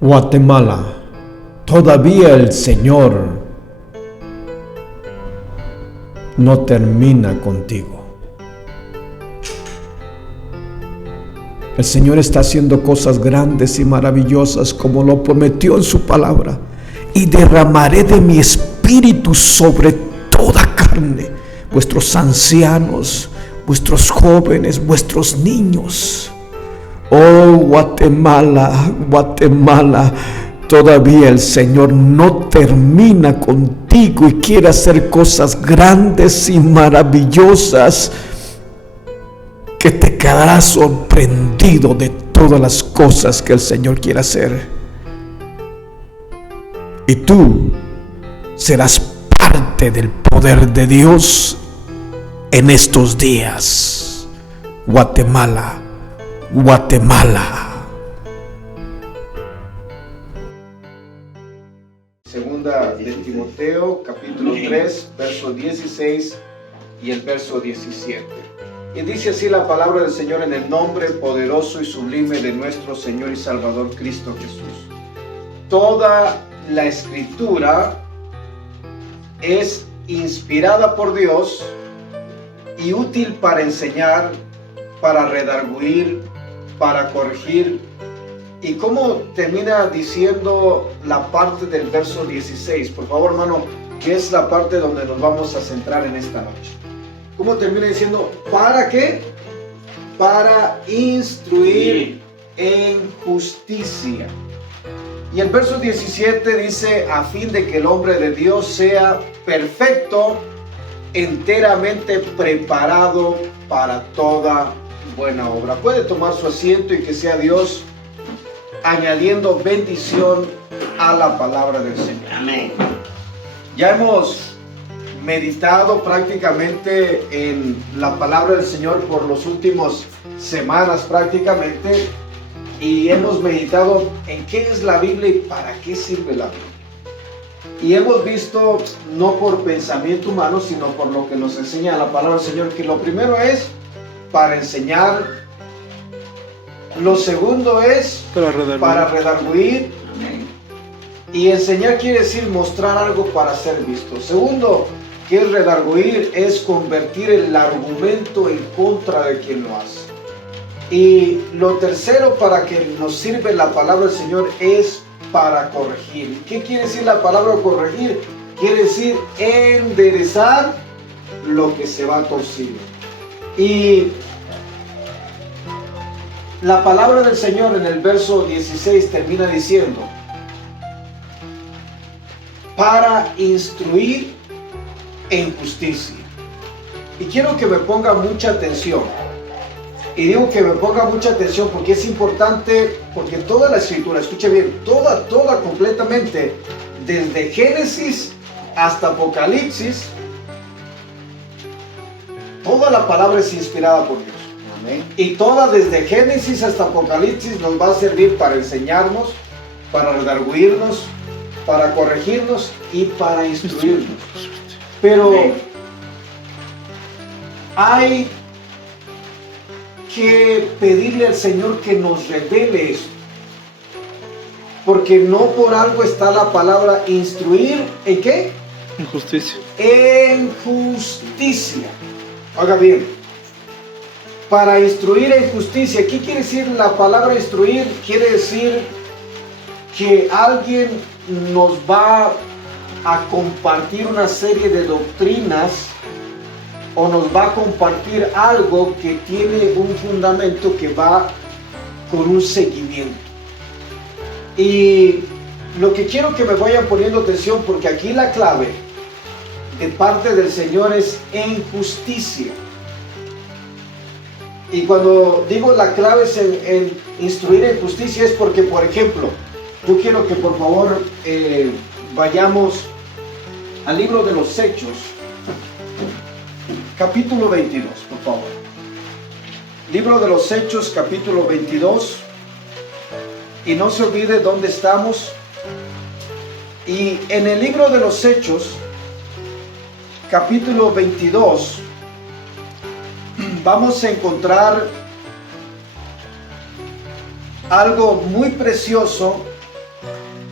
Guatemala, todavía el Señor no termina contigo. El Señor está haciendo cosas grandes y maravillosas como lo prometió en su palabra. Y derramaré de mi espíritu sobre toda carne, vuestros ancianos, vuestros jóvenes, vuestros niños. Oh Guatemala, Guatemala, todavía el Señor no termina contigo y quiere hacer cosas grandes y maravillosas que te quedarás sorprendido de todas las cosas que el Señor quiere hacer. Y tú serás parte del poder de Dios en estos días. Guatemala, Guatemala. Segunda de Timoteo, capítulo 3, verso 16 y el verso 17. Y dice así la palabra del Señor: en el nombre poderoso y sublime de nuestro Señor y Salvador Cristo Jesús. Toda la Escritura es inspirada por Dios y útil para enseñar, para redarguir, para corregir. ¿Y cómo termina diciendo la parte del verso 16? Por favor, hermano, que es la parte donde nos vamos a centrar en esta noche. ¿Cómo termina diciendo? ¿Para qué? Para instruir en justicia. Y el verso 17 dice: a fin de que el hombre de Dios sea perfecto, enteramente preparado para toda buena obra. Puede tomar su asiento y que sea Dios añadiendo bendición a la palabra del Señor. Amén. Ya hemos meditado prácticamente en la palabra del Señor por las últimas semanas prácticamente, y hemos meditado en qué es la Biblia y para qué sirve la Biblia. Y hemos visto, no por pensamiento humano, sino por lo que nos enseña la palabra del Señor, que lo primero es para enseñar, lo segundo es para redarguir, y enseñar quiere decir mostrar algo para ser visto. Segundo, que es redarguir, es convertir el argumento en contra de quien lo hace. Y lo tercero, para que nos sirve la palabra del Señor, es para corregir. ¿Qué quiere decir la palabra corregir? Quiere decir enderezar lo que se va torcido. Y la palabra del Señor en el verso 16 termina diciendo: para instruir en justicia. Y quiero que me ponga mucha atención. Y digo que me ponga mucha atención porque es importante, porque toda la Escritura, escuche bien, toda completamente, desde Génesis hasta Apocalipsis, toda la palabra es inspirada por Dios. Amén. Y toda, desde Génesis hasta Apocalipsis, nos va a servir para enseñarnos, para redarguirnos, para corregirnos y para instruirnos. Pero hay que pedirle al Señor que nos revele esto, porque no por algo está la palabra instruir. ¿En qué? En justicia. En justicia. Oiga bien, para instruir en justicia. ¿Qué quiere decir la palabra instruir? Quiere decir que alguien nos va a compartir una serie de doctrinas, o nos va a compartir algo que tiene un fundamento, que va con un seguimiento. Y lo que quiero que me vayan poniendo atención, porque aquí la clave de parte del Señor es en justicia. Y cuando digo la clave es en instruir en justicia, es porque, por ejemplo, yo quiero que por favor vayamos al libro de los Hechos, capítulo 22, por favor. Libro de los Hechos, capítulo 22. Y no se olvide dónde estamos. Y en el libro de los Hechos, capítulo 22, vamos a encontrar algo muy precioso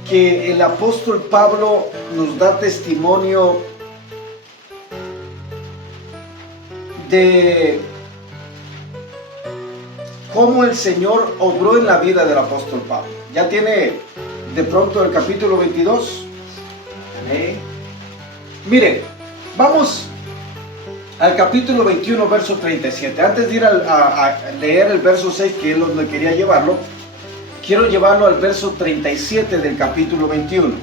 que el apóstol Pablo nos da testimonio de cómo el Señor obró en la vida del apóstol Pablo. Ya tiene de pronto el capítulo 22. Miren, vamos al capítulo 21, verso 37. Antes de ir a leer el verso 6, que es donde quería llevarlo, quiero llevarlo al verso 37 del capítulo 21.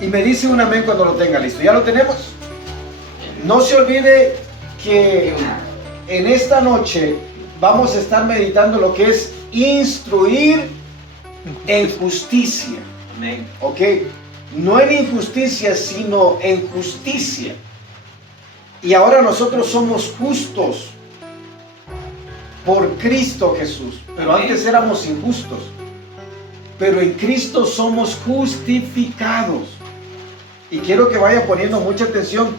Y me dice un amén cuando lo tenga listo. ¿Ya lo tenemos? No se olvide que en esta noche vamos a estar meditando lo que es instruir en justicia. ¿Ok? No en injusticia, sino en justicia. Y ahora nosotros somos justos por Cristo Jesús. Pero antes éramos injustos. Pero en Cristo somos justificados. Y quiero que vaya poniendo mucha atención,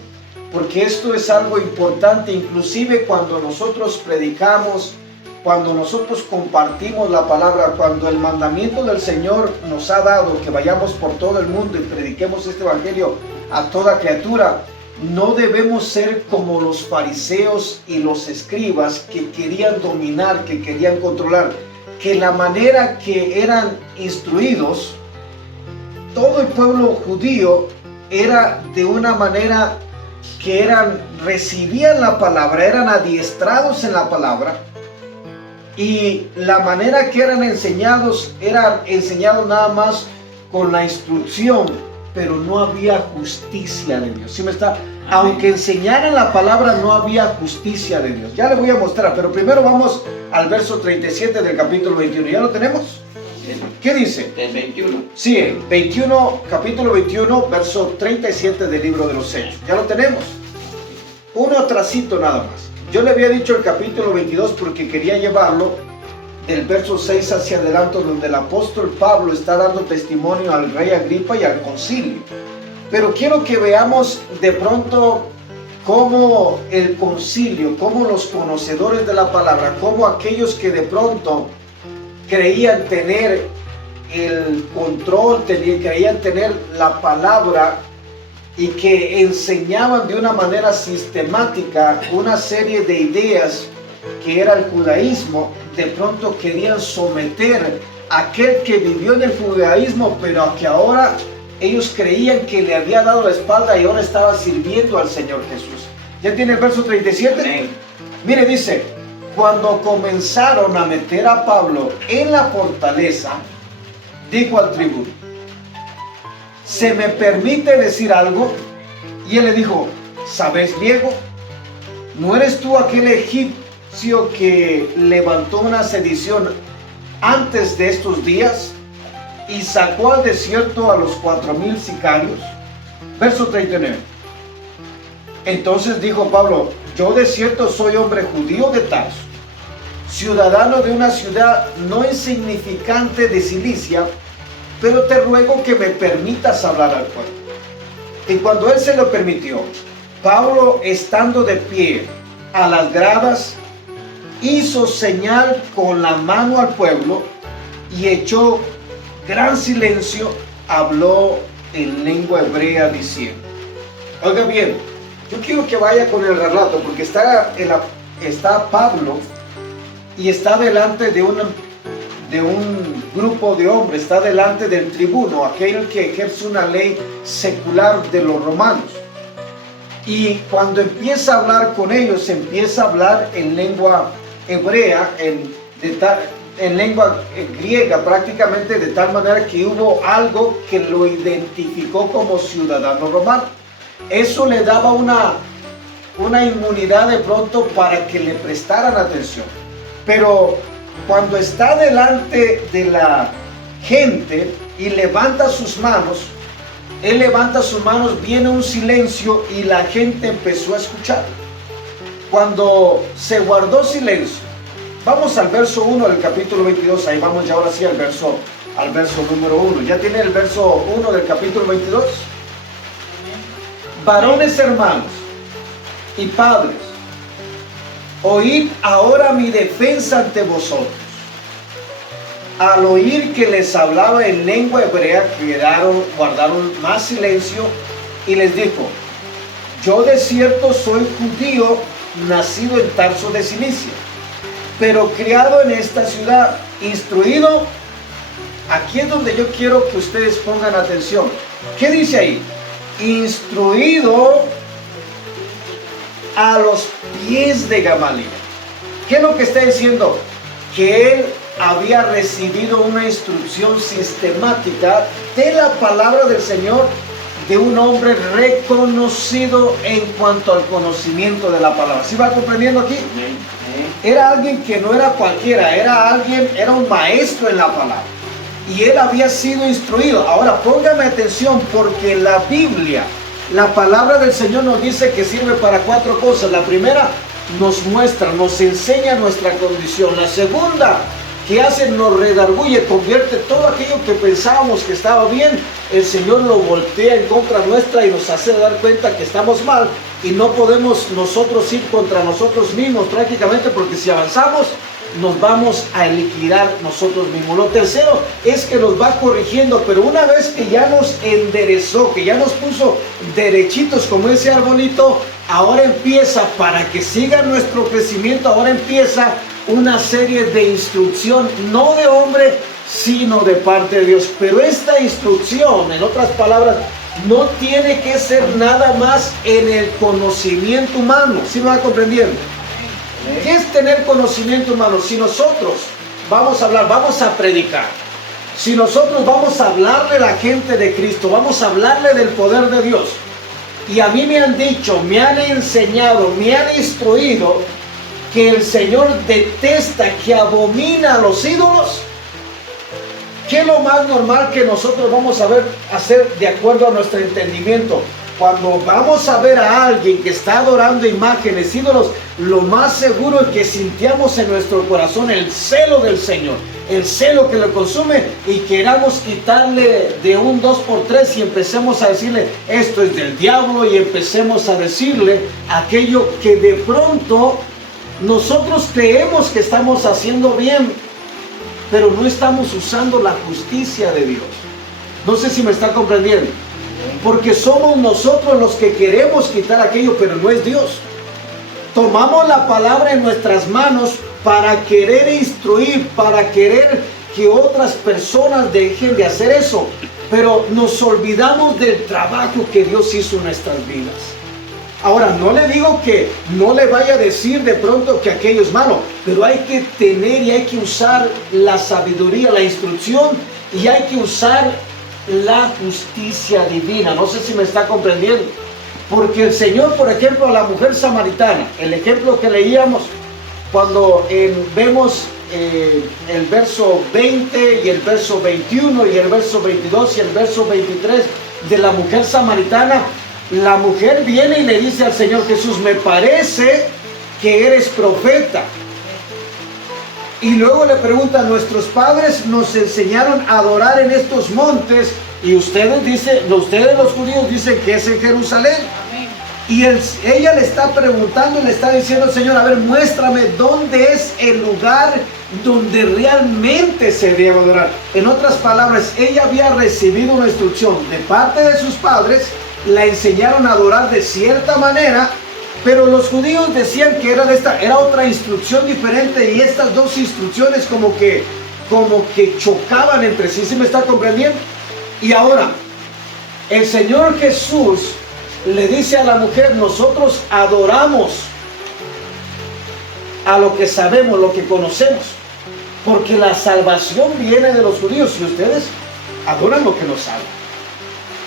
porque esto es algo importante. Inclusive cuando nosotros predicamos, cuando nosotros compartimos la palabra, cuando el mandamiento del Señor nos ha dado que vayamos por todo el mundo y prediquemos este evangelio a toda criatura, no debemos ser como los fariseos y los escribas que querían dominar, que querían controlar, que la manera que eran instruidos, todo el pueblo judío era de una manera que recibían la palabra, eran adiestrados en la palabra, y la manera que eran enseñados nada más con la instrucción, pero no había justicia de Dios. ¿Sí me está? Aunque enseñaran la palabra, no había justicia de Dios. Ya le voy a mostrar, pero primero vamos al verso 37 del capítulo 21. ¿Ya lo tenemos? ¿Qué dice? El 21. Sí, el 21, capítulo 21, verso 37 del libro de los Hechos. ¿Ya lo tenemos? Uno atrasito nada más. Yo le había dicho el capítulo 22 porque quería llevarlo del verso 6 hacia adelante, donde el apóstol Pablo está dando testimonio al rey Agripa y al concilio. Pero quiero que veamos de pronto cómo el concilio, cómo los conocedores de la palabra, cómo aquellos que de pronto creían tener el control, creían tener la palabra y que enseñaban de una manera sistemática una serie de ideas que era el judaísmo, de pronto querían someter a aquel que vivió en el judaísmo, pero a que ahora ellos creían que le había dado la espalda y ahora estaba sirviendo al Señor Jesús. ¿Ya tiene el verso 37? Amén. Mire, dice: cuando comenzaron a meter a Pablo en la fortaleza, dijo al tribuno: ¿se me permite decir algo? Y él le dijo: ¿sabes griego? ¿No eres tú aquel egipcio que levantó una sedición antes de estos días y sacó al desierto a los 4,000 sicarios? Verso 39. Entonces dijo Pablo: yo de cierto soy hombre judío de Tarso, ciudadano de una ciudad no insignificante de Cilicia, pero te ruego que me permitas hablar al pueblo. Y cuando él se lo permitió, Pablo, estando de pie a las gradas, hizo señal con la mano al pueblo y echó gran silencio, habló en lengua hebrea diciendo. Oiga bien, yo quiero que vaya con el relato, porque está Pablo y está delante de un grupo de hombres, está delante del tribuno, aquel que ejerce una ley secular de los romanos. Y cuando empieza a hablar con ellos, empieza a hablar en lengua hebrea, en lengua griega prácticamente, de tal manera que hubo algo que lo identificó como ciudadano romano. Eso le daba una inmunidad de pronto para que le prestaran atención. Pero cuando está delante de la gente y levanta sus manos, él levanta sus manos, viene un silencio y la gente empezó a escuchar. Cuando se guardó silencio, vamos al verso 1 del capítulo 22, ahí vamos ya ahora sí al verso número 1. ¿Ya tiene el verso 1 del capítulo 22? Varones hermanos y padres, oíd ahora mi defensa ante vosotros. Al oír que les hablaba en lengua hebrea, guardaron más silencio, y les dijo: yo de cierto soy judío, nacido en Tarso de Cilicia, pero criado en esta ciudad, instruido. Aquí es donde yo quiero que ustedes pongan atención. ¿Qué dice ahí? Instruido a los pies de Gamaliel. ¿Qué es lo que está diciendo? Que él había recibido una instrucción sistemática de la palabra del Señor, de un hombre reconocido en cuanto al conocimiento de la palabra. ¿Sí va comprendiendo aquí? Era alguien que no era cualquiera, era un maestro en la palabra. Y él había sido instruido. Ahora póngame atención, porque en la Biblia, la palabra del Señor nos dice que sirve para 4 cosas. La primera, nos muestra, nos enseña nuestra condición. La segunda, que hace, nos redarguye, convierte todo aquello que pensábamos que estaba bien, el Señor lo voltea en contra nuestra y nos hace dar cuenta que estamos mal y no podemos nosotros ir contra nosotros mismos prácticamente, porque si avanzamos nos vamos a liquidar nosotros mismos. Lo tercero es que nos va corrigiendo, pero una vez que ya nos enderezó, que ya nos puso derechitos como ese arbolito, ahora empieza, para que siga nuestro crecimiento, ahora empieza una serie de instrucción, no de hombre, sino de parte de Dios. Pero esta instrucción, en otras palabras, no tiene que ser nada más en el conocimiento humano. ¿Sí me va comprendiendo? ¿Qué es tener conocimiento humano? Si nosotros vamos a hablar, vamos a predicar, si nosotros vamos a hablarle a la gente de Cristo, vamos a hablarle del poder de Dios, y a mí me han dicho, me han enseñado, me han instruido que el Señor detesta, que abomina a los ídolos, ¿qué es lo más normal que nosotros vamos a hacer de acuerdo a nuestro entendimiento? Cuando vamos a ver a alguien que está adorando imágenes, ídolos, lo más seguro es que sintamos en nuestro corazón el celo del Señor, el celo que lo consume, y queramos quitarle de un 2x3 y empecemos a decirle, esto es del diablo, y empecemos a decirle aquello que de pronto nosotros creemos que estamos haciendo bien, pero no estamos usando la justicia de Dios. No sé si me está comprendiendo. Porque somos nosotros los que queremos quitar aquello, pero no es Dios. Tomamos la palabra en nuestras manos para querer instruir, para querer que otras personas dejen de hacer eso, pero nos olvidamos del trabajo que Dios hizo en nuestras vidas. Ahora, no le digo que no le vaya a decir de pronto que aquello es malo, pero hay que tener y hay que usar la sabiduría, la instrucción, y hay que usar la justicia divina. No sé si me está comprendiendo. Porque el Señor, por ejemplo, a la mujer samaritana, el ejemplo que leíamos, cuando vemos el verso 20 y el verso 21 y el verso 22 y el verso 23 de la mujer samaritana, la mujer viene y le dice al Señor Jesús, me parece que eres profeta. Y luego le pregunta, nuestros padres nos enseñaron a adorar en estos montes, y ustedes los judíos dicen que es en Jerusalén. Amén. Y ella le está preguntando, le está diciendo al Señor, a ver, muéstrame dónde es el lugar donde realmente se debe adorar. En otras palabras, ella había recibido una instrucción de parte de sus padres, la enseñaron a adorar de cierta manera, pero los judíos decían que era otra instrucción diferente, y estas dos instrucciones como que chocaban entre sí. ¿Sí me está comprendiendo? Y ahora, el Señor Jesús le dice a la mujer, nosotros adoramos a lo que sabemos, lo que conocemos, porque la salvación viene de los judíos, y ustedes adoran lo que no saben.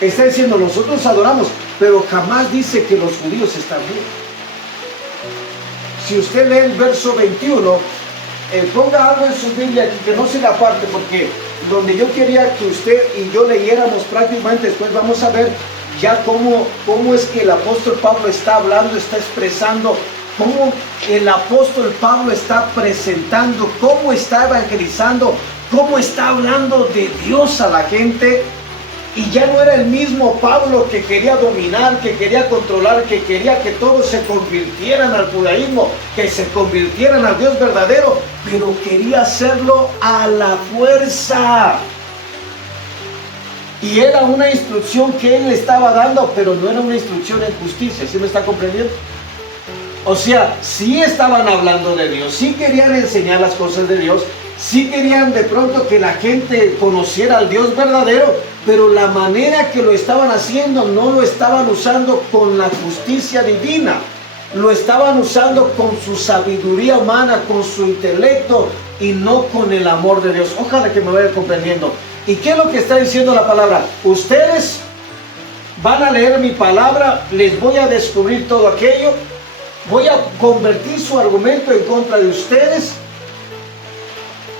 Está diciendo, nosotros adoramos, pero jamás dice que los judíos están bien. Si usted lee el verso 21, ponga algo en su Biblia aquí, que no se la parte, porque donde yo quería que usted y yo leyéramos prácticamente, después vamos a ver ya cómo es que el apóstol Pablo está hablando, está expresando, cómo el apóstol Pablo está presentando, cómo está evangelizando, cómo está hablando de Dios a la gente. Y ya no era el mismo Pablo que quería dominar, que quería controlar, que quería que todos se convirtieran al judaísmo, que se convirtieran al Dios verdadero, pero quería hacerlo a la fuerza. Y era una instrucción que él le estaba dando, pero no era una instrucción en justicia. ¿Sí me está comprendiendo? O sea, sí estaban hablando de Dios, sí querían enseñar las cosas de Dios, sí querían de pronto que la gente conociera al Dios verdadero, pero la manera que lo estaban haciendo no lo estaban usando con la justicia divina. Lo estaban usando con su sabiduría humana, con su intelecto y no con el amor de Dios. Ojalá que me vaya comprendiendo. ¿Y qué es lo que está diciendo la palabra? Ustedes van a leer mi palabra, les voy a descubrir todo aquello, voy a convertir su argumento en contra de ustedes,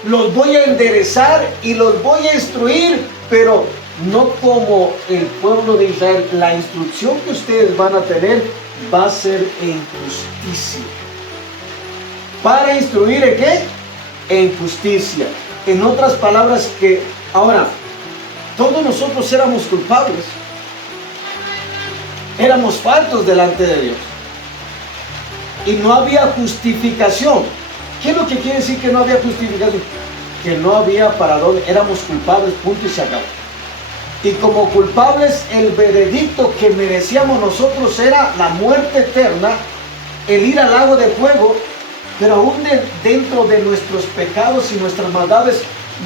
los voy a enderezar y los voy a instruir, pero no como el pueblo de Israel. La instrucción que ustedes van a tener va a ser en justicia. ¿Para instruir en qué? En justicia. En otras palabras, que ahora todos nosotros éramos culpables, éramos faltos delante de Dios y no había justificación. ¿Qué es lo que quiere decir que no había justificación? Que no había para dónde, éramos culpables, punto y se acabó. Y como culpables, el veredicto que merecíamos nosotros era la muerte eterna, el ir al lago de fuego. Pero aún dentro de nuestros pecados y nuestras maldades,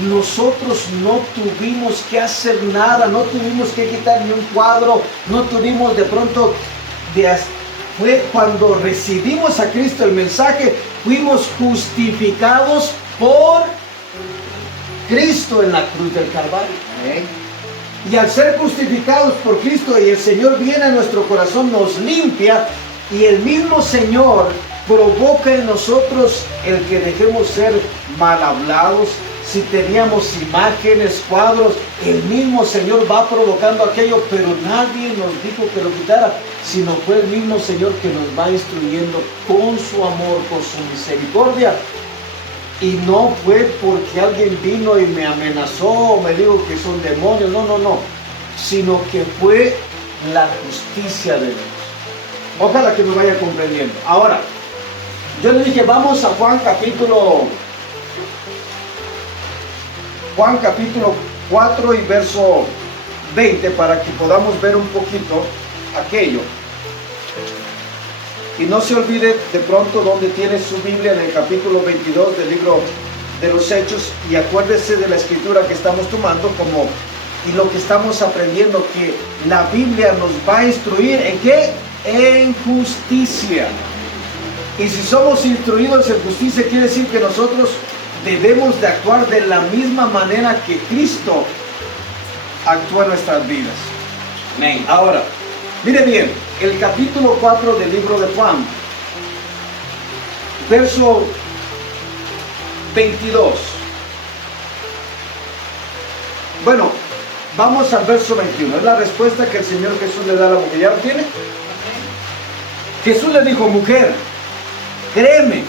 nosotros no tuvimos que hacer nada, no tuvimos que quitar ni un cuadro, no tuvimos de pronto, fue cuando recibimos a Cristo el mensaje, fuimos justificados por Cristo en la cruz del Calvario. Y al ser justificados por Cristo y el Señor viene a nuestro corazón, nos limpia, y el mismo Señor provoca en nosotros el que dejemos ser mal hablados. Si teníamos imágenes, cuadros, el mismo Señor va provocando aquello, pero nadie nos dijo que lo quitara, sino fue el mismo Señor que nos va instruyendo con su amor, con su misericordia. Y no fue porque alguien vino y me amenazó o me dijo que son demonios, no, sino que fue la justicia de Dios. Ojalá que me vaya comprendiendo. Ahora, yo le dije, vamos a Juan capítulo 4 y verso 20 para que podamos ver un poquito aquello. Y no se olvide de pronto donde tiene su Biblia, en el capítulo 22 del libro de los Hechos, y acuérdese de la escritura que estamos tomando y lo que estamos aprendiendo, que la Biblia nos va a instruir ¿en qué? En justicia. Y si somos instruidos en justicia, quiere decir que nosotros debemos de actuar de la misma manera que Cristo actúa en nuestras vidas. Amén. Ahora, mire bien, el capítulo 4 del libro de Juan, verso 22. Bueno, vamos al verso 21. Es la respuesta que el Señor Jesús le da a la mujer. ¿Ya lo tiene? Jesús le dijo, mujer, créeme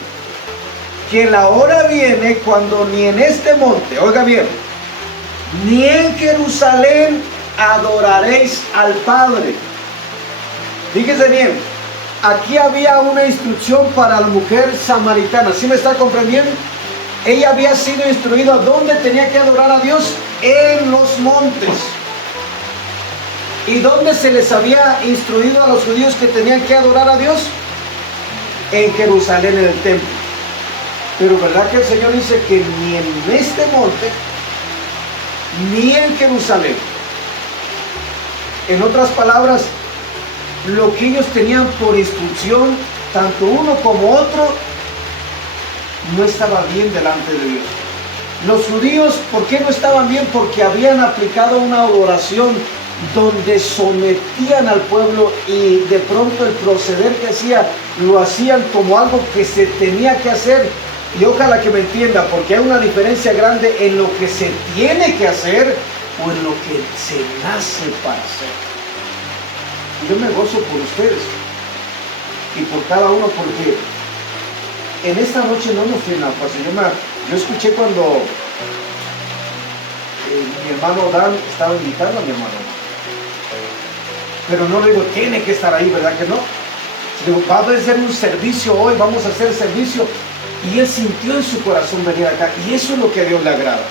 que la hora viene cuando ni en este monte, oiga bien, ni en Jerusalén adoraréis al Padre. Fíjese bien, aquí había una instrucción para la mujer samaritana. ¿Sí me está comprendiendo? Ella había sido instruida dónde tenía que adorar a Dios, en los montes. ¿Y dónde se les había instruido a los judíos que tenían que adorar a Dios? En Jerusalén, en el templo. Pero ¿verdad que el Señor dice que ni en este monte, ni en Jerusalén? En otras palabras, lo que ellos tenían por instrucción, tanto uno como otro, no estaba bien delante de Dios. Los judíos, ¿por qué no estaban bien? Porque habían aplicado una adoración donde sometían al pueblo, y de pronto el proceder que lo hacían como algo que se tenía que hacer. Y ojalá que me entienda, porque hay una diferencia grande en lo que se tiene que hacer o en lo que se nace para hacer. Yo me gozo por ustedes y por cada uno, porque en esta noche no nos fue nada fácil. Yo escuché cuando mi hermano Dan estaba invitando a mi hermano. pero no le digo, tiene que estar ahí, ¿verdad que no? Digo, va a hacer un servicio hoy, vamos a hacer servicio. Y él sintió en su corazón venir acá, y eso es lo que a Dios le agrada.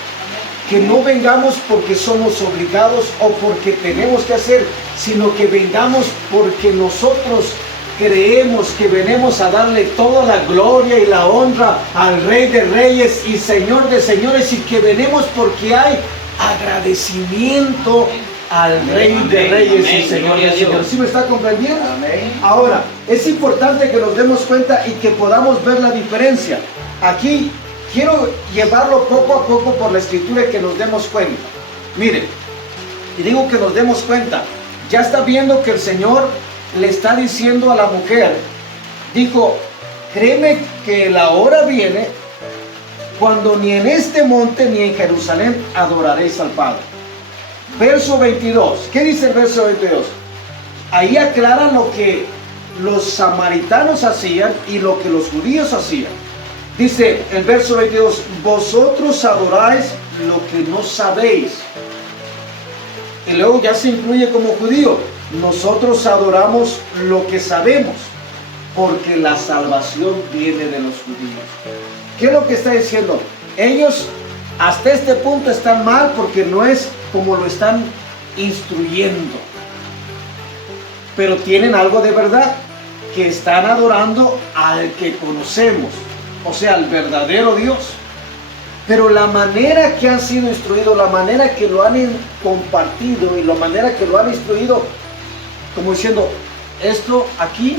Que no vengamos porque somos obligados o porque tenemos que hacer, sino que vengamos porque nosotros creemos que venimos a darle toda la gloria y la honra al Rey de Reyes y Señor de Señores, y que venimos porque hay agradecimiento al Rey de Reyes y Señor de Señores. ¿Sí me está comprendiendo? Ahora, es importante que nos demos cuenta y que podamos ver la diferencia. Aquí quiero llevarlo poco a poco por la escritura y que nos demos cuenta. Miren, y digo que nos demos cuenta, ya está viendo que el Señor le está diciendo a la mujer, dijo, créeme que la hora viene cuando ni en este monte ni en Jerusalén adoraréis al Padre. Verso 22, ¿qué dice el verso 22? Ahí aclaran lo que los samaritanos hacían y lo que los judíos hacían. Dice el verso 22, vosotros adoráis lo que no sabéis. Y luego ya se incluye como judío, nosotros adoramos lo que sabemos, porque la salvación viene de los judíos. ¿Qué es lo que está diciendo? Ellos hasta este punto están mal porque no es como lo están instruyendo. Pero tienen algo de verdad, que están adorando al que conocemos, o sea, al verdadero Dios. Pero la manera que han sido instruidos, la manera que lo han compartido y la manera que lo han instruido, como diciendo, esto aquí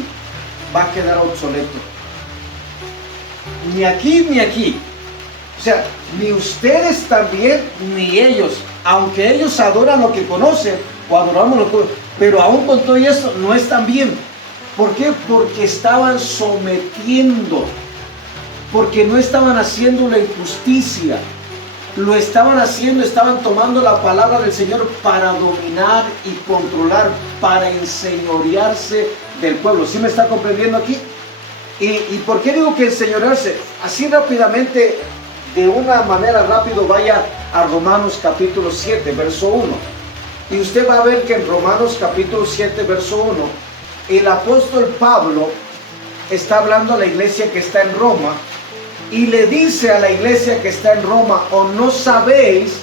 va a quedar obsoleto. Ni aquí ni aquí. O sea, ni ustedes también, ni ellos. Aunque ellos adoran lo que conocen, o adoramos lo que conocen, pero aún con todo esto no están bien. ¿Por qué? Porque estaban sometiendo. Porque no estaban haciendo la injusticia. Lo estaban haciendo, estaban tomando la palabra del Señor para dominar y controlar, para enseñorearse del pueblo. ¿Sí me está comprendiendo aquí? ¿Y por qué digo que enseñorearse? Así rápidamente, de una manera rápido, vaya a Romanos capítulo 7, verso 1. Y usted va a ver que en Romanos capítulo 7, verso 1, el apóstol Pablo está hablando a la iglesia que está en Roma, y le dice a la iglesia que está en Roma, ¿o no sabéis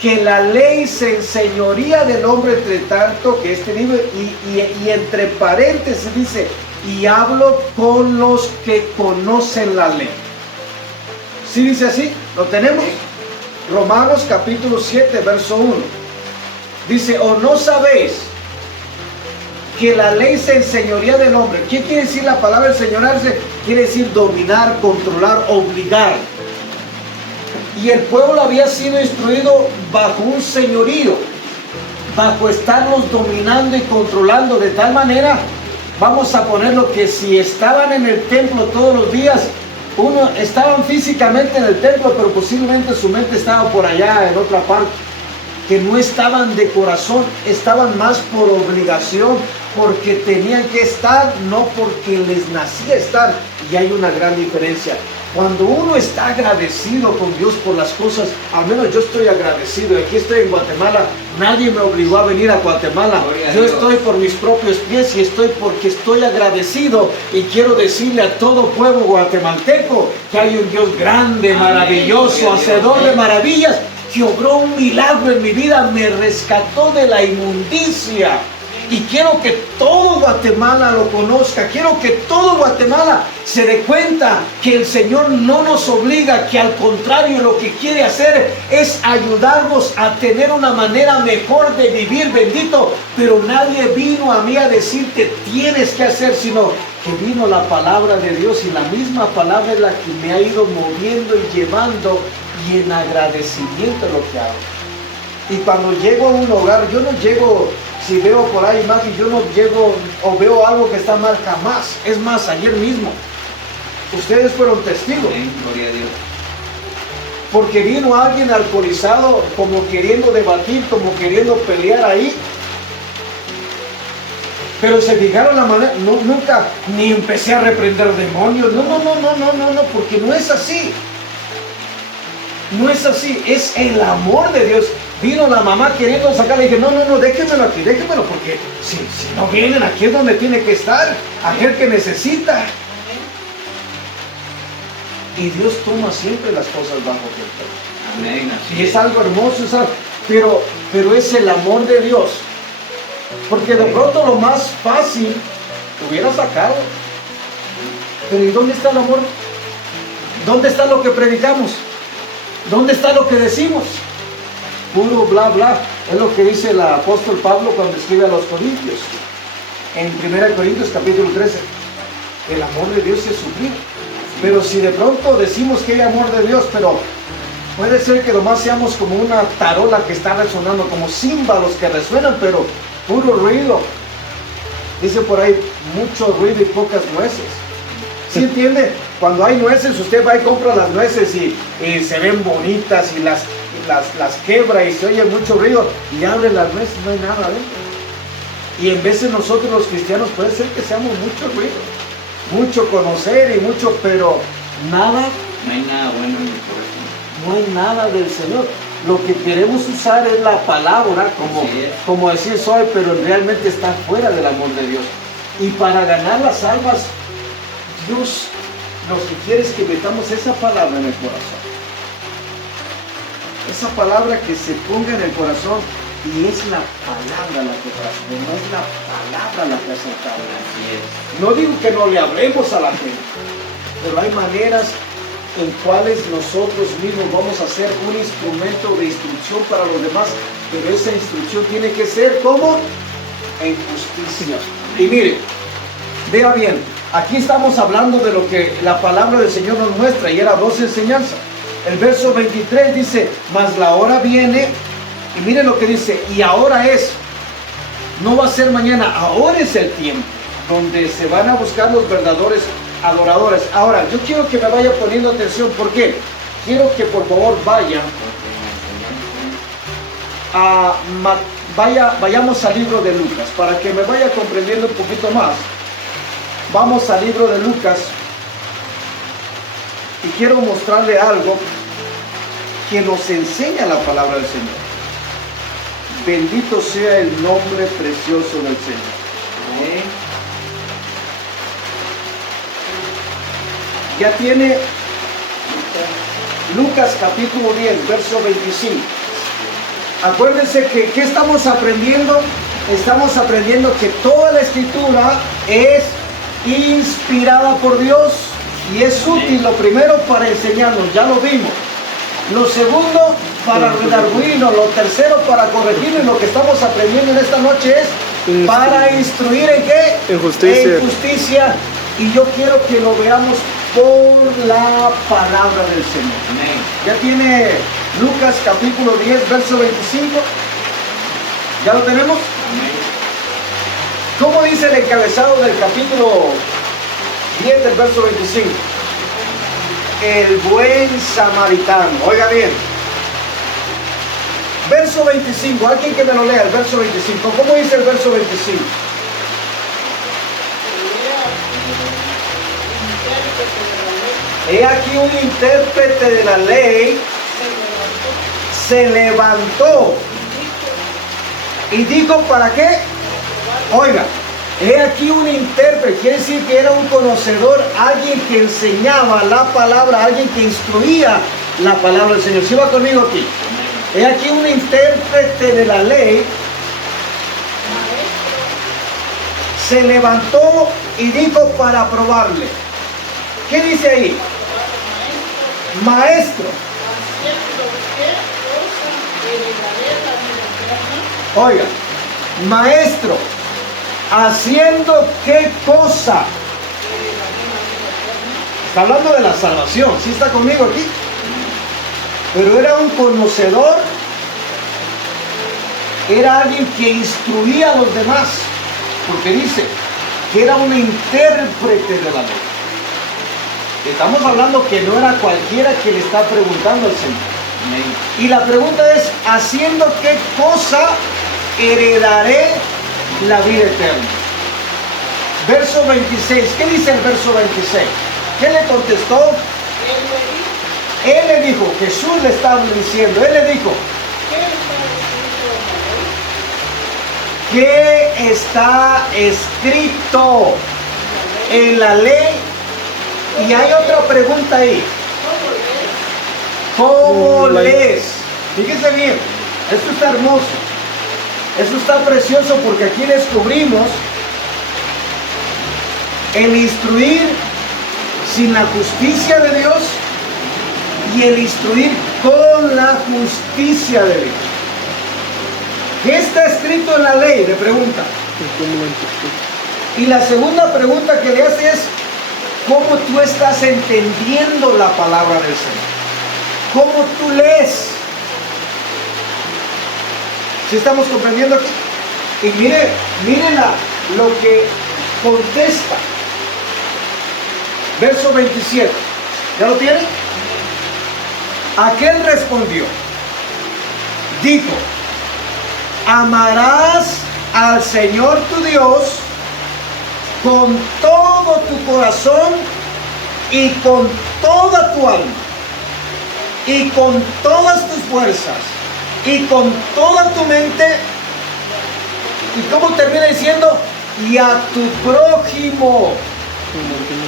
que la ley se enseñoría del hombre entre tanto que este vive? Y entre paréntesis dice, y hablo con los que conocen la ley. ¿Sí dice así? ¿Lo tenemos? Romanos capítulo 7, verso 1. Dice, ¿o no sabéis que la ley se enseñoría del hombre? ¿Qué quiere decir la palabra enseñorearse? Quiere decir dominar, controlar, obligar. Y el pueblo había sido instruido bajo un señorío, bajo estarlos dominando y controlando, de tal manera, vamos a ponerlo, que si estaban en el templo todos los días, estaban físicamente en el templo, pero posiblemente su mente estaba por allá en otra parte, que no estaban de corazón, estaban más por obligación, porque tenían que estar, no porque les nacía estar. Y hay una gran diferencia. Cuando uno está agradecido con Dios por las cosas, al menos yo estoy agradecido. Aquí estoy en Guatemala, nadie me obligó a venir a Guatemala. Yo estoy por mis propios pies y estoy porque estoy agradecido. Y quiero decirle a todo pueblo guatemalteco que hay un Dios grande, maravilloso, hacedor de maravillas, que obró un milagro en mi vida, me rescató de la inmundicia. Y quiero que todo Guatemala lo conozca, quiero que todo Guatemala se dé cuenta que el Señor no nos obliga, que al contrario lo que quiere hacer es ayudarnos a tener una manera mejor de vivir, bendito. Pero nadie vino a mí a decirte tienes que hacer, sino que vino la palabra de Dios, y la misma palabra es la que me ha ido moviendo y llevando, y en agradecimiento lo que hago. Y cuando llego a un hogar, yo no llego, si veo por ahí imagen, yo no llego o veo algo que está mal, jamás. Es más, ayer mismo, ustedes fueron testigos. Gloria a Dios. Porque vino alguien alcoholizado, como queriendo debatir, como queriendo pelear ahí. Pero se fijaron la manera, no, nunca, ni empecé a reprender demonios. No, porque no es así. No es así, es el amor de Dios. Vino la mamá queriendo sacarle y dije, no, déjenmelo aquí, déjenmelo, porque si no vienen, aquí es donde tiene que estar, aquel que necesita. Y Dios toma siempre las cosas bajo control. Amén. Y es algo hermoso, pero es el amor de Dios. Porque de pronto lo más fácil te hubiera sacado. Pero ¿y dónde está el amor? ¿Dónde está lo que predicamos? ¿Dónde está lo que decimos? Puro bla bla. Es lo que dice el apóstol Pablo cuando escribe a los Corintios. En 1 Corintios capítulo 13. El amor de Dios es sublime. Pero si de pronto decimos que hay amor de Dios, pero puede ser que nomás seamos como una tarola que está resonando, como címbalos que resuenan, pero puro ruido. Dice por ahí, mucho ruido y pocas nueces. ¿Sí entiende? Cuando hay nueces, usted va y compra las nueces y se ven bonitas y las quebra y se oye mucho ruido y abre las nueces, no hay nada adentro. Y en veces nosotros los cristianos puede ser que seamos mucho ruido, mucho conocer y mucho, pero nada. No hay nada bueno en el corazón. No hay nada del Señor. Lo que queremos usar es la palabra como decir soy, pero realmente está fuera del amor de Dios. Y para ganar las almas, Dios lo que quiere es que metamos esa palabra en el corazón. Esa palabra que se ponga en el corazón, y es la palabra la que transforma, es la palabra la que hace el cambio. Así es. No digo que no le hablemos a la gente, pero hay maneras en cuales nosotros mismos vamos a ser un instrumento de instrucción para los demás, pero esa instrucción tiene que ser como en justicia. Y mire, vea bien, aquí estamos hablando de lo que la palabra del Señor nos muestra, y era 2 enseñanzas. El verso 23 dice, mas la hora viene, y mire lo que dice, y ahora es, no va a ser mañana, ahora es el tiempo, donde se van a buscar los verdaderos adoradores. Ahora, yo quiero que me vaya poniendo atención, porque quiero que por favor vayamos al libro de Lucas, para que me vaya comprendiendo un poquito más. Vamos al libro de Lucas, y quiero mostrarle algo que nos enseña la palabra del Señor. Bendito sea el nombre precioso del Señor. Amén. Ya tiene Lucas capítulo 10, verso 25. Acuérdense que ¿qué estamos aprendiendo? Estamos aprendiendo que toda la escritura es inspirada por Dios y es útil, lo primero para enseñarnos, ya lo vimos. Lo segundo, para redarguirnos. Lo tercero, para corregirnos. Y lo que estamos aprendiendo en esta noche es para instruir ¿en qué? En justicia. En justicia. Y yo quiero que lo veamos por la palabra del Señor. Amén. Ya tiene Lucas capítulo 10, verso 25. ¿Ya lo tenemos? Amén. ¿Cómo dice el encabezado del capítulo 10 del verso 25? El buen samaritano. Oiga bien. Verso 25. Alguien que me lo lea, el verso 25. ¿Cómo dice el verso 25? He aquí un intérprete de la ley se levantó y dijo, ¿para qué? Oiga, he aquí un intérprete, quiere decir que era un conocedor, alguien que enseñaba la palabra, alguien que instruía la palabra del Señor. ¿Sí va conmigo aquí? He aquí un intérprete de la ley se levantó y dijo para probarle. ¿Qué dice ahí? Maestro. Oiga, maestro, ¿haciendo qué cosa? Está hablando de la salvación, ¿sí está conmigo aquí? Pero era un conocedor, era alguien que instruía a los demás, porque dice que era un intérprete de la ley. Estamos hablando que no era cualquiera que le está preguntando al Señor. Amén. Y la pregunta es, ¿haciendo qué cosa heredaré la vida eterna? Verso 26. ¿Qué dice el verso 26? ¿Qué le contestó? Él le dijo, Jesús le estaba diciendo, él le dijo, ¿qué está escrito en la ley? Y hay otra pregunta ahí. ¿Cómo lees? Fíjense bien, esto está hermoso. Esto está precioso porque aquí descubrimos el instruir sin la justicia de Dios y el instruir con la justicia de Dios. ¿Qué está escrito en la ley? Le pregunta. Y la segunda pregunta que le hace es, ¿cómo tú estás entendiendo la palabra del Señor? ¿Cómo tú lees? ¿Sí estamos comprendiendo aquí? Y mire lo que contesta. Verso 27. ¿Ya lo tiene? Aquel respondió, dijo, amarás al Señor tu Dios con todo tu corazón y con toda tu alma y con todas tus fuerzas y con toda tu mente. ¿Y cómo termina diciendo? Y a tu prójimo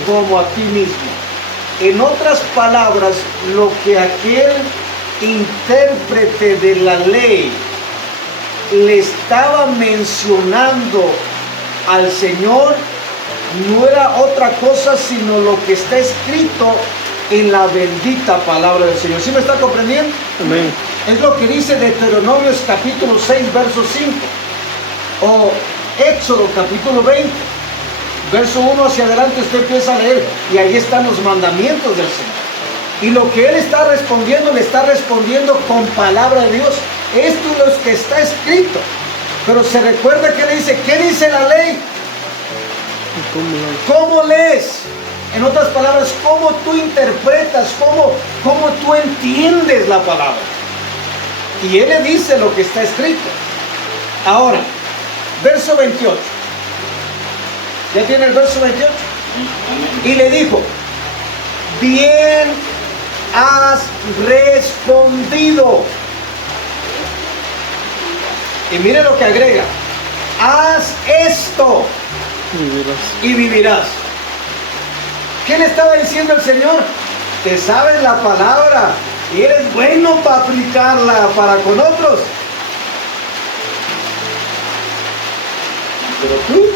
como a ti mismo. En otras palabras, lo que aquel intérprete de la ley le estaba mencionando al Señor no era otra cosa sino lo que está escrito en la bendita palabra del Señor. ¿Sí me está comprendiendo? Amén. Es lo que dice Deuteronomios capítulo 6, verso 5. O Éxodo capítulo 20. Verso 1 hacia adelante usted empieza a leer y ahí están los mandamientos del Señor. Y lo que Él está respondiendo, le está respondiendo con palabra de Dios. Esto es lo que está escrito. Pero se recuerda que le dice, ¿qué dice la ley? ¿Cómo lees? En otras palabras, ¿cómo tú interpretas? ¿Cómo tú entiendes la palabra? Y Él le dice lo que está escrito. Ahora, verso 28. ¿Ya tiene el verso 28? Y le dijo, bien has respondido. Y mire lo que agrega, haz esto y vivirás. ¿Qué le estaba diciendo el Señor? Te sabes la palabra y eres bueno para aplicarla para con otros. Pero tú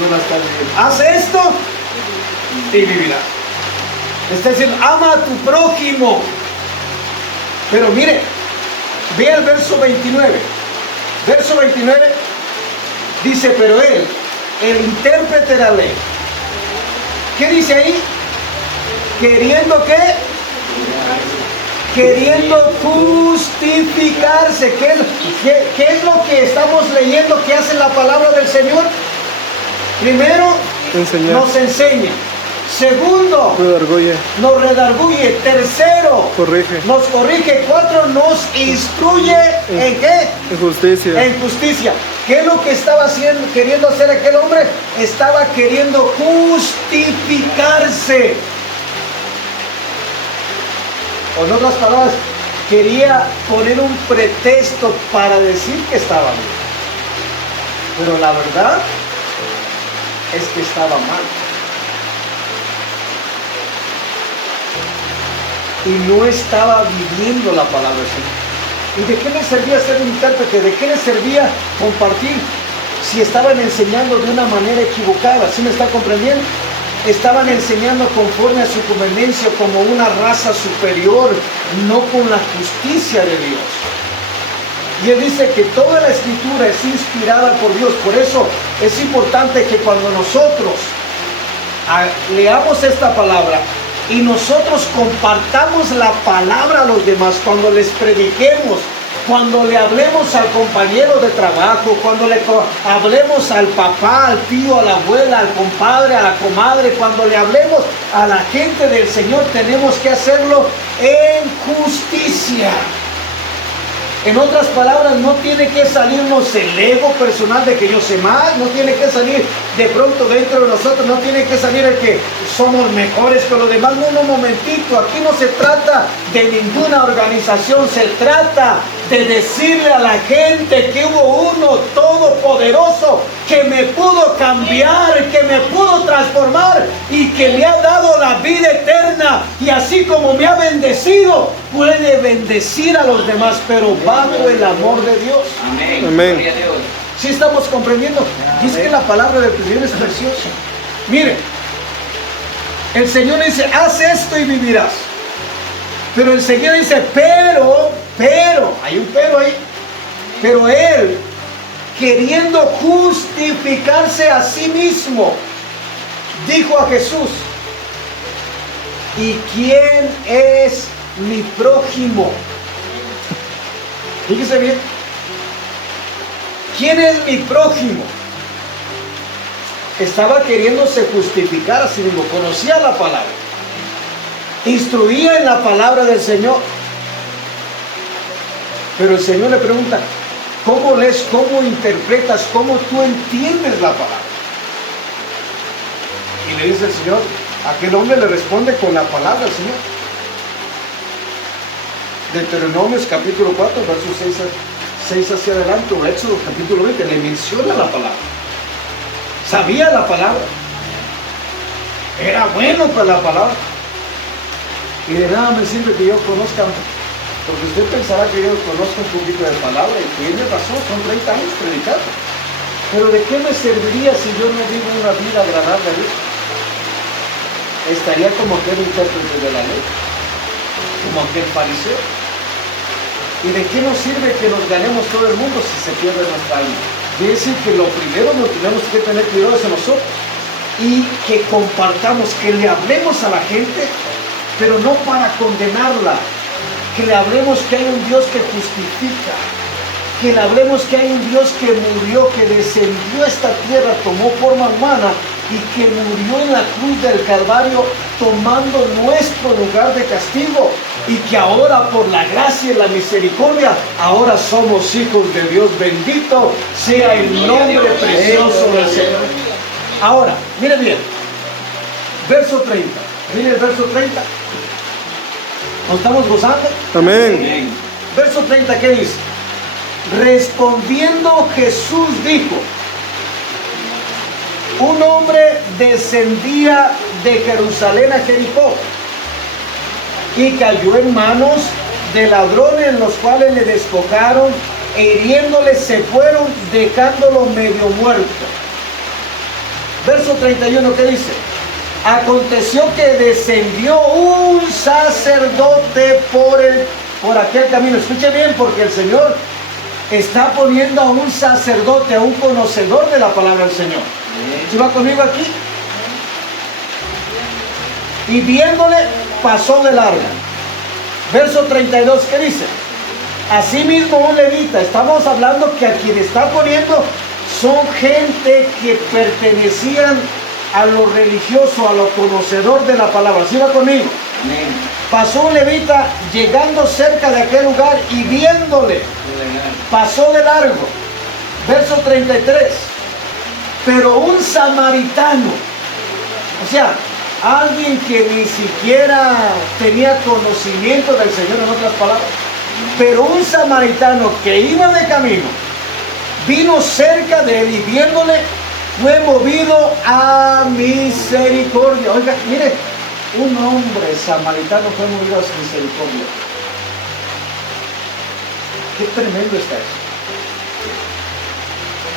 no la estás viviendo. Haz esto y vivirás. Está diciendo, ama a tu prójimo. Pero mire, ve el verso 29. Verso 29 dice, pero él, el intérprete de la ley, ¿qué dice ahí? ¿Queriendo qué? Queriendo justificarse. ¿Qué es lo que estamos leyendo que hace la palabra del Señor? Primero, nos enseña. Segundo, nos redarguye. Tercero, nos corrige. Cuatro, nos instruye ¿en qué? En justicia. En justicia. ¿Qué es lo que estaba queriendo hacer aquel hombre? Estaba queriendo justificarse. O en otras palabras, quería poner un pretexto para decir que estaba bien. Pero la verdad es que estaba mal. Y no estaba viviendo la palabra del Señor. ¿Y de qué le servía ser un intérprete? ¿De qué le servía compartir si estaban enseñando de una manera equivocada? ¿Sí me está comprendiendo? Estaban enseñando conforme a su conveniencia como una raza superior, no con la justicia de Dios. Y Él dice que toda la escritura es inspirada por Dios. Por eso es importante que cuando nosotros leamos esta palabra y nosotros compartamos la palabra a los demás, cuando les prediquemos, cuando le hablemos al compañero de trabajo, cuando le hablemos al papá, al tío, a la abuela, al compadre, a la comadre, cuando le hablemos a la gente del Señor, tenemos que hacerlo en justicia. En otras palabras, no tiene que salirnos el ego personal de que yo sé más, no tiene que salir de pronto dentro de nosotros, no tiene que salir el que somos mejores que los demás. No, un momentito, aquí no se trata de ninguna organización, se trata de decirle a la gente que hubo uno todopoderoso que me pudo cambiar, que me pudo transformar y que me ha dado la vida eterna. Y así como me ha bendecido, puede bendecir a los demás, pero bajo el amor de Dios. Amén. Amén. Gloria a Dios. ¿Sí estamos comprendiendo? Y es que la palabra del Señor es preciosa. Mire, el Señor dice, haz esto y vivirás. Pero el Señor dice, pero, hay un pero ahí. Pero Él, queriendo justificarse a sí mismo, dijo a Jesús, ¿y quién es mi prójimo? Fíjese bien. ¿Quién es mi prójimo? Estaba queriéndose justificar a sí mismo, conocía la palabra, instruía en la palabra del Señor. Pero el Señor le pregunta, ¿cómo lees, cómo interpretas, cómo tú entiendes la palabra? Y le dice el Señor, aquel hombre le responde con la palabra al Señor. Deuteronomios capítulo 4, versos 6 hacia adelante, o Éxodo capítulo 20, le menciona la palabra. Sabía la palabra. Era bueno para la palabra. Y de nada me sirve que yo conozca, porque usted pensará que yo conozco un poquito de palabra, y tiene razón, son 30 años predicando. Pero ¿de qué me serviría si yo no vivo una vida agradable a Dios? Estaría como aquel intérprete de la ley, como aquel fariseo. ¿Y de qué nos sirve que nos ganemos todo el mundo si se pierde nuestra alma? Quiere decir que lo primero que tenemos que tener cuidado es en nosotros, y que compartamos, que le hablemos a la gente, pero no para condenarla, que le hablemos que hay un Dios que justifica, que le hablemos que hay un Dios que murió, que descendió a esta tierra, tomó forma humana y que murió en la cruz del Calvario tomando nuestro lugar de castigo, y que ahora por la gracia y la misericordia ahora somos hijos de Dios. Bendito sea el nombre precioso del Señor. Ahora, mire bien, verso 30, mire el verso 30. ¿Nos estamos gozando? Amén. Amén. Verso 30, ¿qué dice? Respondiendo Jesús dijo, un hombre descendía de Jerusalén a Jericó y cayó en manos de ladrones, los cuales le despojaron e hiriéndole se fueron, dejándolo medio muerto. Verso 31, ¿qué dice? Aconteció que descendió un sacerdote por aquel camino. Escuche bien, porque el Señor está poniendo a un sacerdote, a un conocedor de la palabra del Señor. ¿Sí va conmigo aquí? Y viéndole, pasó de largo. Verso 32, ¿qué dice? Asimismo un levita. Estamos hablando que a quien está poniendo son gente que pertenecían a lo religioso, a lo conocedor de la palabra. ¿Sí va conmigo? Amén. Pasó un levita llegando cerca de aquel lugar y viéndole, pasó de largo. Verso 33. Pero un samaritano, o sea, alguien que ni siquiera tenía conocimiento del Señor, en otras palabras, pero un samaritano que iba de camino, vino cerca de él y viéndole, fue movido a misericordia. Oiga, mire, un hombre samaritano fue movido a su misericordia. Qué tremendo está eso.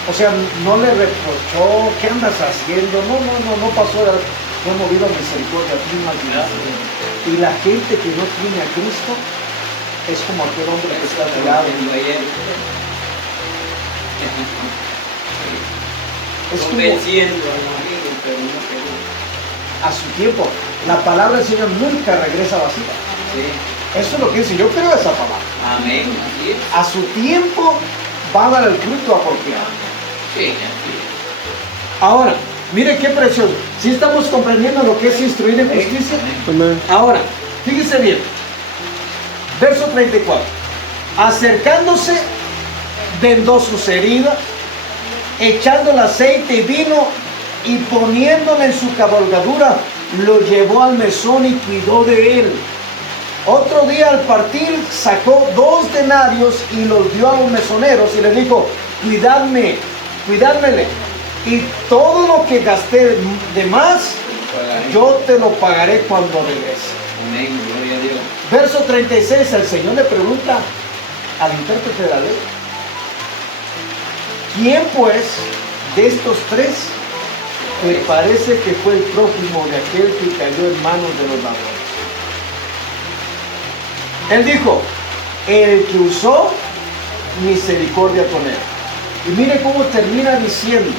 O sea, no le reprochó, ¿qué andas haciendo? No pasó, fue movido a misericordia. Y la gente que no tiene a Cristo es como aquel hombre que está al lado. Es como a su tiempo. La palabra del Señor nunca regresa vacía. Sí. Eso es lo que dice. Yo creo esa palabra. Amén. Así es. A su tiempo va a dar el fruto apropiado. Sí, así es. Ahora, mire qué precioso. ¿Sí estamos comprendiendo lo que es instruir en justicia? Amén. Ahora, fíjese bien. Verso 34. Acercándose, vendó sus heridas, echando el aceite y vino, y poniéndole en su cabalgadura, lo llevó al mesón y cuidó de él. Otro día al partir sacó 2 denarios y los dio a los mesoneros y les dijo, cuidádmele. Y todo lo que gasté de más, yo te lo pagaré cuando regrese. Amén, gloria a Dios. Verso 36, el Señor le pregunta al intérprete de la ley, ¿quién pues de estos 3 te parece que fue el prójimo de aquel que cayó en manos de los ladrones? Él dijo, el que usó misericordia con él. Y mire cómo termina diciendo,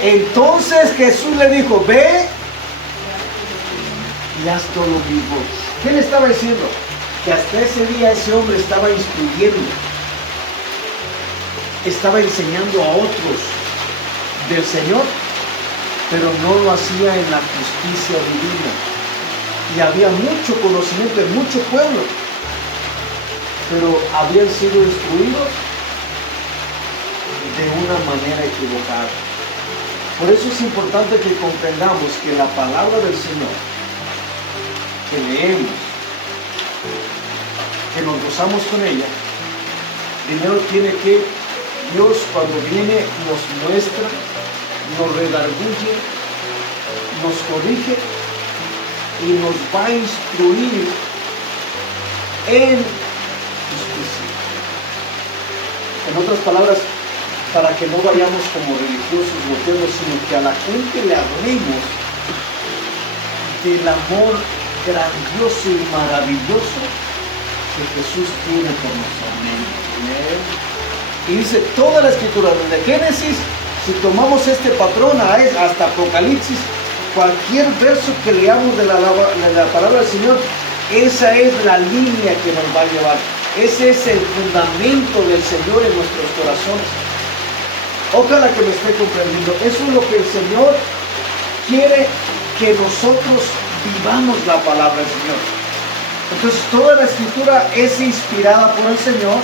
entonces Jesús le dijo, ve y haz todo lo mismo. ¿Qué le estaba diciendo? Que hasta ese día ese hombre estaba instruyendo, estaba enseñando a otros del Señor, pero no lo hacía en la justicia divina. Y había mucho conocimiento en mucho pueblo, pero habían sido instruidos de una manera equivocada. Por eso es importante que comprendamos que la palabra del Señor que leemos, que nos gozamos con ella, primero tiene que Dios cuando viene nos muestra, nos redarguye, nos corrige y nos va a instruir en justicia. En otras palabras, para que no vayamos como religiosos loqueros, sino que a la gente le hablemos del amor grandioso y maravilloso que Jesús tiene por nosotros. Y dice toda la escritura, desde Génesis, si tomamos este patrón hasta Apocalipsis, cualquier verso que leamos de la palabra del Señor, esa es la línea que nos va a llevar. Ese es el fundamento del Señor en nuestros corazones. Ojalá que me esté comprendiendo. Eso es lo que el Señor quiere, que nosotros vivamos la palabra del Señor. Entonces toda la escritura es inspirada por el Señor,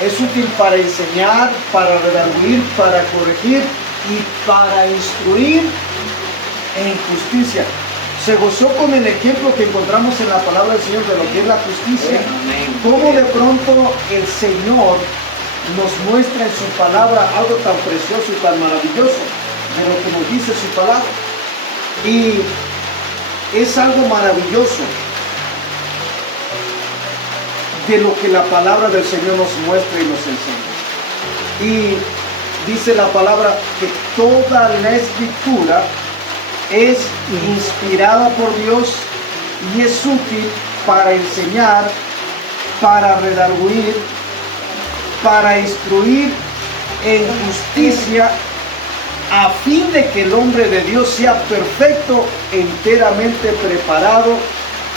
es útil para enseñar, para redarguir, para corregir y para instruir en justicia. Se gozó con el ejemplo que encontramos en la palabra del Señor de lo que es la justicia. Cómo de pronto el Señor nos muestra en su palabra algo tan precioso y tan maravilloso de lo que nos dice su palabra. Y es algo maravilloso de lo que la palabra del Señor nos muestra y nos enseña. Y dice la palabra que toda la escritura es inspirada por Dios y es útil para enseñar, para redarguir, para instruir en justicia, a fin de que el hombre de Dios sea perfecto, enteramente preparado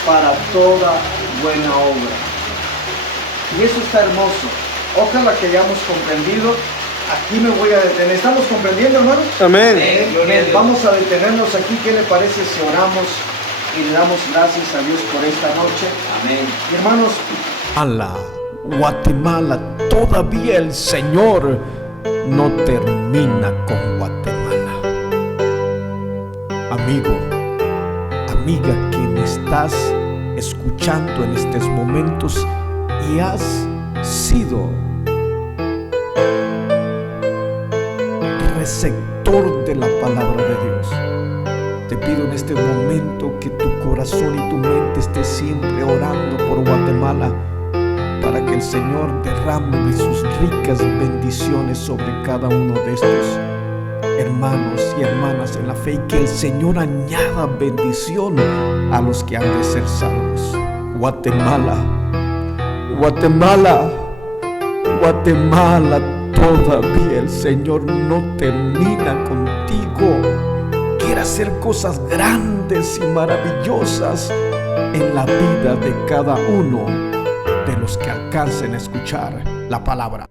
para toda buena obra. Y eso está hermoso. Ojalá que hayamos comprendido. Aquí me voy a detener. ¿Estamos comprendiendo, hermanos? Amén. Vamos a detenernos aquí. ¿Qué le parece si oramos y le damos gracias a Dios por esta noche? Amén. Y hermanos, Guatemala, todavía el Señor no termina con Guatemala. Amigo, amiga que me estás escuchando en estos momentos y has sido receptor de la palabra de Dios, te pido en este momento que tu corazón y tu mente esté siempre orando por Guatemala, para que el Señor derrame de sus ricas bendiciones sobre cada uno de estos hermanos y hermanas en la fe, y que el Señor añada bendición a los que han de ser salvos. Guatemala, Guatemala, Guatemala, todavía el Señor no termina contigo. Quiere hacer cosas grandes y maravillosas en la vida de cada uno de los que alcancen a escuchar la palabra.